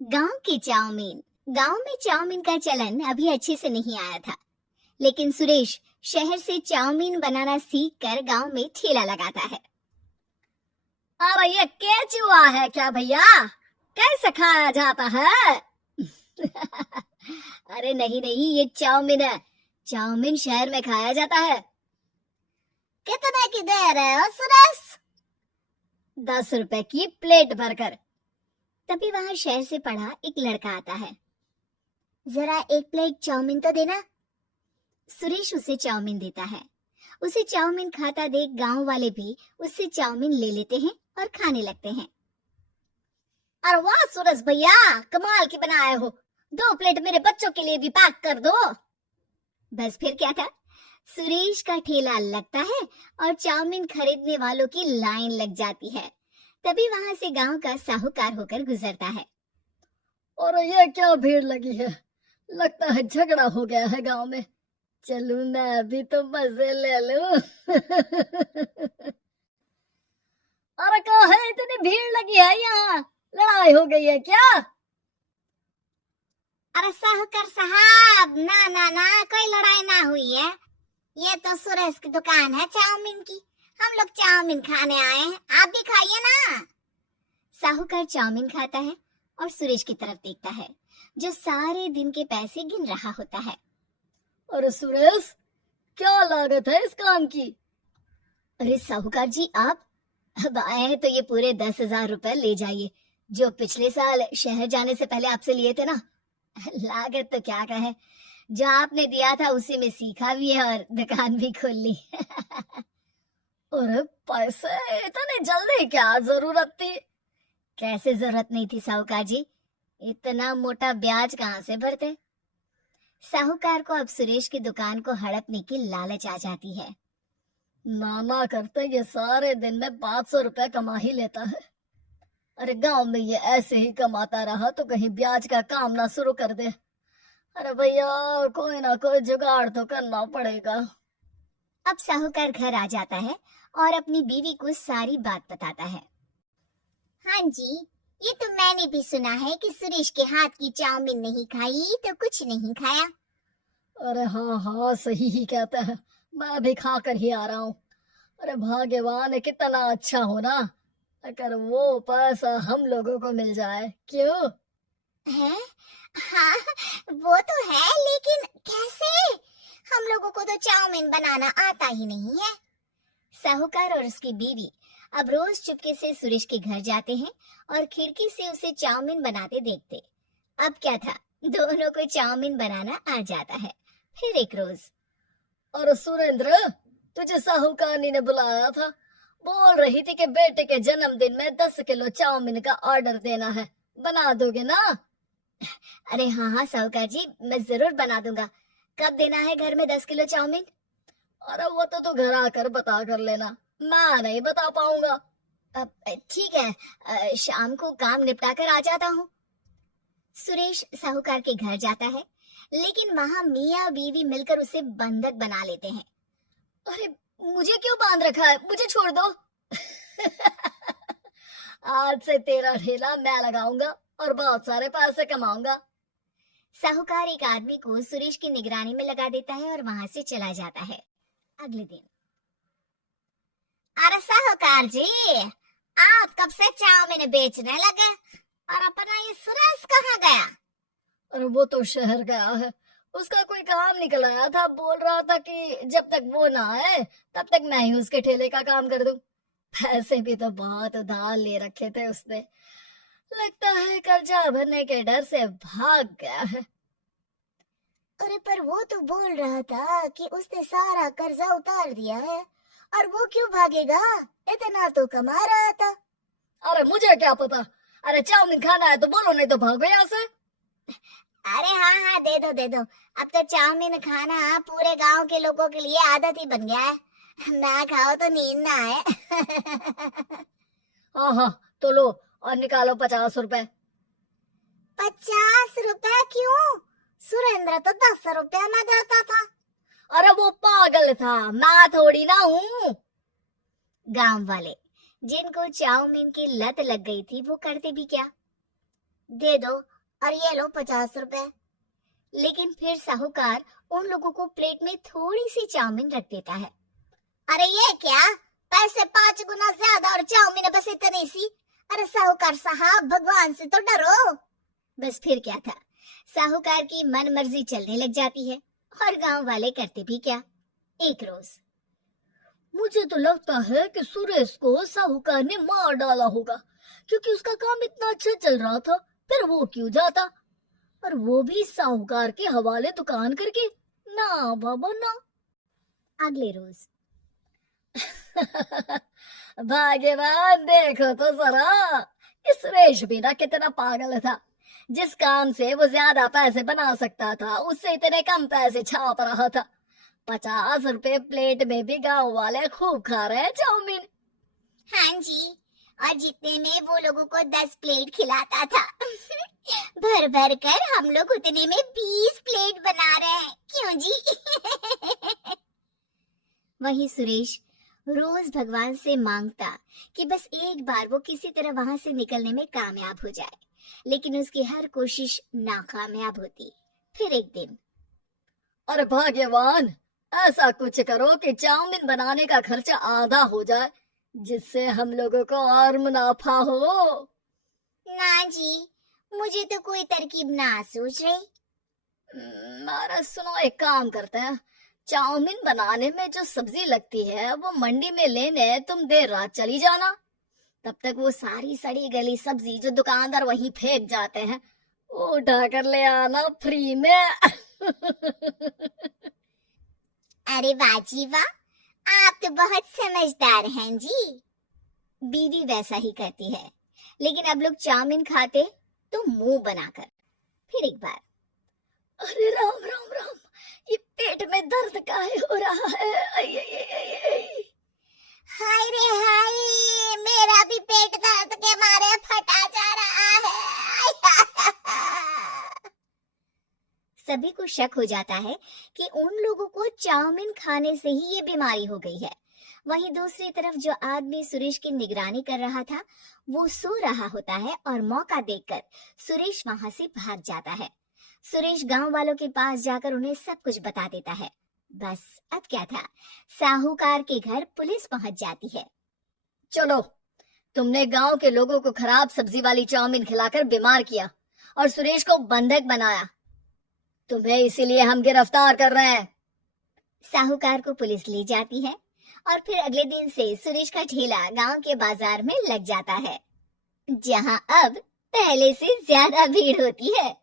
गांव की चाउमीन। गांव में चाउमीन का चलन अभी अच्छे से नहीं आया था, लेकिन सुरेश शहर से चाउमीन बनाना सीख कर गांव में ठेला लगाता है। अरे ये केचुआ है क्या भैया? कैसे खाया जाता है? अरे नहीं नहीं, ये चाउमीन है। चाउमीन शहर में खाया जाता है। कितने की दे रहे हो सुरेश? 10 रुपए की प्लेट भरकर। तभी वहां शहर से पढ़ा एक लड़का आता है। जरा एक प्लेट चाउमीन तो देना। सुरेश उसे चाउमीन देता है। उसे चाउमीन खाता देख गांव वाले भी उससे चाउमीन ले लेते हैं और खाने लगते हैं। अरे वाह सुरेश भैया, कमाल की बनाए हो। 2 प्लेट मेरे बच्चों के लिए भी पैक कर दो। बस फिर क्या था, सुरेश का ठेला लगता है और चाउमीन खरीदने वालों की लाइन लग जाती है। तभी वहां से गांव का साहूकार होकर गुजरता है। और ये क्या भीड़ लगी है? लगता है झगड़ा हो गया है गांव में। चलूं मैं अभी तो मजे ले लूं। अरे कहाँ है, इतनी भीड़ लगी है यहाँ? लड़ाई हो गई है क्या? अरे साहूकार साहब, ना ना ना, कोई लड़ाई ना हुई है। ये तो सुरेश की दुकान है चाउमीन की। हम लोग चाउमीन खाने आए हैं, आप भी खाइए ना। साहूकार चाउमीन खाता है और सुरेश की तरफ देखता है, जो सारे दिन के पैसे गिन रहा होता है। अरे सुरेश, क्या लागत है इस काम की? अरे साहूकार जी, आप अब आए हैं तो ये पूरे 10,000 रुपए ले जाइए, जो पिछले साल शहर जाने से पहले आपसे लिए थे ना। लागत तो क्या कहे, जो आपने दिया था उसी में सीखा भी है और दुकान भी खोल ली। अरे पैसे इतने जल्दी क्या जरूरत थी? कैसे जरूरत नहीं थी साहूकार जी, इतना मोटा ब्याज कहाँ से भरते। साहूकार को अब सुरेश की दुकान को हड़पने की लालच आ जाती है। नाना करते ये सारे दिन में 500 रुपए कमा ही लेता है। अरे गांव में ये ऐसे ही कमाता रहा तो कहीं ब्याज का काम ना शुरू कर दे। अरे भैया, कोई ना कोई जुगाड़ तो करना पड़ेगा। अब साहूकार घर आ जाता है और अपनी बीवी को सारी बात बताता है। हाँ जी, ये तो मैंने भी सुना है कि सुरेश के हाथ की चाउमीन नहीं खाई तो कुछ नहीं खाया। अरे हाँ हाँ, सही ही कहता है। मैं भी खा कर ही आ रहा हूँ। अरे भाग्यवान है, कितना अच्छा हो ना अगर वो पैसा हम लोगों को मिल जाए। क्यों है? हाँ, वो तो है, लेकिन कैसे? हम लोगों को तो चाउमीन बनाना आता ही नहीं है। साहूकार और उसकी बीवी अब रोज चुपके से सुरेश के घर जाते हैं और खिड़की से उसे चाउमीन बनाते देखते। अब क्या था, दोनों को चाउमीन बनाना आ जाता है। फिर एक रोज, और सुरेंद्र, तुझे साहूकारनी ने बुलाया था। बोल रही थी कि बेटे के जन्मदिन में 10 किलो चाउमीन का ऑर्डर देना है। बना दोगे ना? अरे हाँ हाँ साहूकार जी, मैं जरूर बना दूंगा। कब देना है घर में 10 किलो चाउमीन? अरे वो तो तू घर आकर बता कर लेना, मैं नहीं बता पाऊंगा। ठीक है, शाम को काम निपटा कर आ जाता हूँ। सुरेश साहूकार के घर जाता है, लेकिन वहां मियाँ बीवी मिलकर उसे बंधक बना लेते हैं। अरे मुझे क्यों बांध रखा है? मुझे छोड़ दो। आज से तेरा ठेला मैं लगाऊंगा और बहुत सारे पैसे कमाऊंगा। साहूकार एक आदमी को सुरेश की निगरानी में लगा देता है और वहां से चला जाता है। अगले दिन, अरे साहूकार जी, आप कब से चाउमीन बेचने लगे और अपना ये सुरेश कहाँ गया? और वो तो शहर गया है, उसका कोई काम निकल आया था। बोल रहा था कि जब तक वो ना आए तब तक मैं ही उसके ठेले का काम कर दूं। पैसे भी तो बहुत उधार ले रखे थे उसने। लगता है कर्जा भरने के डर से भाग गया है। अरे पर वो तो बोल रहा था कि उसने सारा कर्जा उतार दिया है, और वो क्यों भागेगा? इतना तो कमा रहा था। अरे मुझे क्या पता। अरे चाउमीन खाना है तो बोलो, नहीं तो भागो यहाँ से। अरे हाँ हाँ, दे दो दे दो। अब तो चाउमीन खाना पूरे गांव के लोगों के लिए आदत ही बन गया है। ना खाओ तो नींद ना आए। हाँ हाँ, तो लो और निकालो 50 रुपए। 50 रुपए क्यों? सुरेंद्र तो 10 रुपया में देता था। अरे वो पागल था, मैं थोड़ी ना हूँ। गांव वाले, जिनको चाउमीन की लत लग गई थी, वो करते भी क्या, दे दो और ये लो 50 रुपए। लेकिन फिर साहूकार उन लोगों को प्लेट में थोड़ी सी चाउमीन रख देता है। अरे ये क्या, पैसे 5 गुना ज्यादा और चाउमीन बस इतनी सी। अरे साहूकार साहब, भगवान से तो डरो। बस फिर क्या था, साहूकार की मन मर्जी चलने लग जाती है और गांव वाले करते भी क्या। एक रोज मुझे तो लगता है कि सुरेश को साहूकार ने मार डाला होगा, क्योंकि उसका काम इतना अच्छा चल रहा था, फिर वो क्यों जाता, और वो भी साहूकार के हवाले दुकान करके। ना बाबा ना। अगले रोज भाग्यवान, देखो तो जरा, इस सुरेश भी ना कितना पागल था। जिस काम से वो ज्यादा पैसे बना सकता था, उससे इतने कम पैसे छाप रहा था। 50 रुपए प्लेट में भी गांव वाले खूब खा रहे हैं चाउमीन। हाँ जी, और जितने में वो लोगों को 10 प्लेट खिलाता था। भर भर कर हम लोग उतने में 20 प्लेट बना रहे हैं, क्यों जी? वही सुरेश रोज भगवान से मांगता कि बस एक बार वो किसी तरह वहां से निकलने में कामयाब हो जाए, लेकिन उसकी हर कोशिश नाकामयाब होती। फिर एक दिन, अरे भाग्यवान, ऐसा कुछ करो कि चाउमीन बनाने का खर्चा आधा हो जाए, जिससे हम लोगों को और मुनाफा हो। ना जी, मुझे तो कोई तरकीब ना सूझ रही। अरे सुनो, एक काम करते हैं, चाउमीन बनाने में जो सब्जी लगती है वो मंडी में लेने तुम देर रात चली जाना। तब तक वो सारी सड़ी गली सब्जी जो दुकानदार वहीं फेंक जाते हैं, वो उठा कर ले आना फ्री में। अरे वाह जी वाह, आप तो बहुत समझदार हैं जी। बीवी वैसा ही करती है, लेकिन अब लोग चाउमीन खाते तो मुंह बनाकर। फिर एक बार, अरे राम राम राम, ये पेट में दर्द काहे हो रहा है? आई, आई, आई, आई, आई। हाय रे हाय, मेरा भी पेट दर्द के मारे फटा जा रहा है। सभी को शक हो जाता है कि उन लोगों को चाउमीन खाने से ही ये बीमारी हो गई है। वहीं दूसरी तरफ जो आदमी सुरेश की निगरानी कर रहा था, वो सो रहा होता है और मौका देखकर सुरेश वहां से भाग जाता है। सुरेश गांव वालों के पास जाकर उन्हें सब कुछ बता देता है। बस अब क्या था, साहूकार के घर पुलिस पहुंच जाती है। चलो, तुमने गांव के लोगों को खराब सब्जी वाली चाउमीन खिलाकर बीमार किया और सुरेश को बंधक बनाया, तुम्हें इसीलिए हम गिरफ्तार कर रहे हैं। साहूकार को पुलिस ले जाती है और फिर अगले दिन से सुरेश का ठेला गांव के बाजार में लग जाता है, जहां अब पहले से ज्यादा भीड़ होती है।